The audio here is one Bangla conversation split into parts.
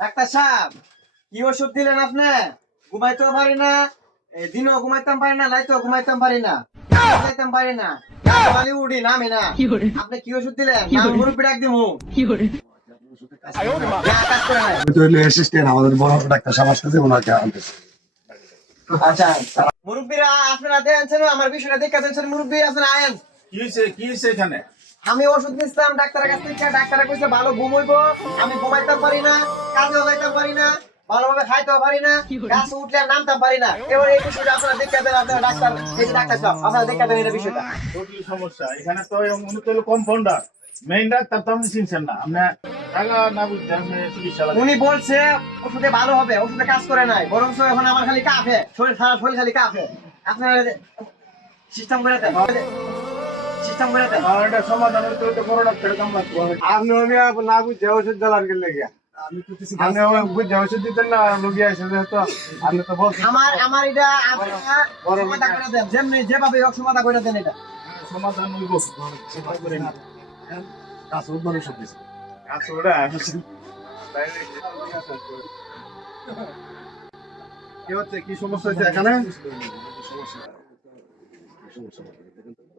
ডাক্তার সাহেব কি ওষুধ দিলেন আপনি? ঘুমাইতেও পারি না। দিনও ঘুমাইতাম পারি না রাইতেও ঘুমাইতাম পারি না। ঘুমাইতাম পারি না। উঠি নামি না। আপনি কি ওষুধ দিলেন? নাম মুরব্বী ডাক দিমু। কাজ করে? আচ্ছা মুরব্বীরা আপনারা দেখছেন আমার বিষয়টা দেখে দেখছেন মুরব্বী আপনারা আয়েন। কি হয়েছে? কি হয়েছে এখানে? আমি ওষুধ নিছিলাম ডাক্তারের কাছ থেকে। ডাক্তারে কইছে ভালো ঘুমাইবো আমি ঘুমাইতাম পারি না কাজেও যাইতাম পারি না ভালোভাবে খাইতেও পারি না গাছ উঠলে আর নামতাম পারি না। এবার এই বিষয়টা আপনারা দেখে দেন আপনারা ডাক্তার এই ডাক্তার সাহেব আপনারা দেখে দেন এই বিষয়টা। জটিল সমস্যা। এখানে তো মেইন ডাক্তার তো আপনি চিনছেন না। আপনি উনি বলছে ওষুধে ভালো হবে ওষুধে কাজ করে নাই। বরং এখন আমার খালি কাফে শরীর সারা শরীর খালি কাফে। আপনারা সিস্টেম করে দেন। সিস্টেম করে দেন আর এটা সমাধান হইতে হইতে বড় ডাক্তারের কাম লাগবে আপনি আমি না বুঝছে ওষুধ জ্বালার গেলে গিয়া আপনি আমার ওষুধ দিতেন না রোগী আছে যেহেতু আপনি তো বলছেন। আমার আমার এটা আপনারা সমাধা করে দেন। যেমনি যেভাবে হোক সমাধা করে দেন এটা। সমাধান হইব সেটা করে না কাজ উদ্ধার ওষুধ দিছে আচ্ছা ওটা কি হচ্ছে কি সমস্যা হয়েছে এখানে?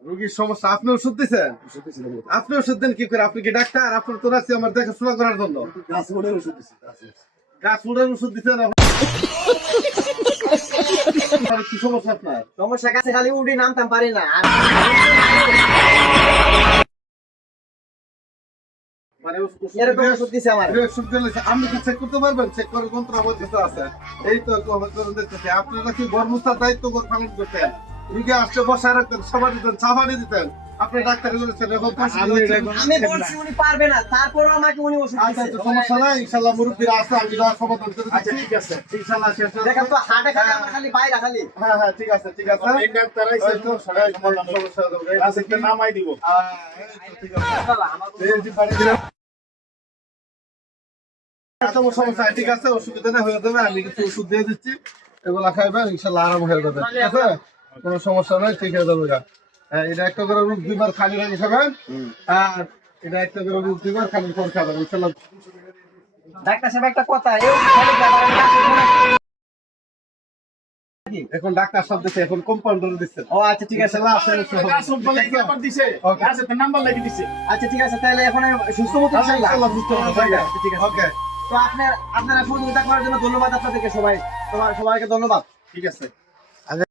রোগীর সমস্যা আপনি ওষুধ দিচ্ছেন আপনি ওষুধ দেন কি করে? আপনি কি ডাক্তার? আপনার তো রাখছি আমার দেখাশোনা করার জন্য। গাছ ফুলের ওষুধ গাছ দিচ্ছেন কি সমস্যা আপনার? সমস্যা কাছে খালি উঠি নামতাম পারি না। মানে আপনারা কি গর্ভস্থার দায়িত্ব পালন করতেন? রুগী আসছে বসায় রাখতেন সাবান দিতেন দিতেন। আপনি ডাক্তার বলেছেন এখন আমি বলছি উনি পারবে না। তারপরও আমাকে উনি ওষুধ আচ্ছা সমস্যা নাই ইনশাল্লাহ মুরব্বীরা আছে আমি সমাধান করে আচ্ছা দিচ্ছি। ঠিক আছে। শেষ দেখেন তো হাটে খালি আমার খালি বাইরে খালি। হ্যাঁ হ্যাঁ ঠিক আছে ঠিক আছে। মেইন ডাক্তার আইছে তো, সবাই সমাধান সমস্যা হবে। এই দিব। এই ঠিক আছে। এই সমস্যা ঠিক আছে অসুবিধা নেই হয়ে যাবে। আমি কিছু ওষুধ দিয়ে দিচ্ছি। এগুলা খাইবেন ইনশাল্লাহ আরাম হয়ে যাবে। ঠিক আছে? কোনো সমস্যা নাই ঠিক হয়ে যাবে গা। হ্যাঁ, এটা একটা করে রূপ দুইবার খালি রেখে খাবেন আর এটা একটা করে রূপ দুইবার খালি পর খাবেন ইনশাল্লাহ। ডাক্তার সাহেব একটা কথা। এখন ডাক্তার সব দিচ্ছে এখন কম্পাউন্ডার দিচ্ছে। ও আচ্ছা ঠিক আছে। নাম্বার দিছে? আচ্ছা ঠিক আছে তাহলে এখন সুস্থ মতো হ্যাঁ, ইনশাআল্লাহ। সুস্থ হবে, ঠিক আছে। ঠিক আছে। ওকে তো আপনার আপনারা সহযোগিতা করার জন্য ধন্যবাদ আপনাদেরকে সবাই। তোমার সবাইকে ধন্যবাদ। ঠিক আছে।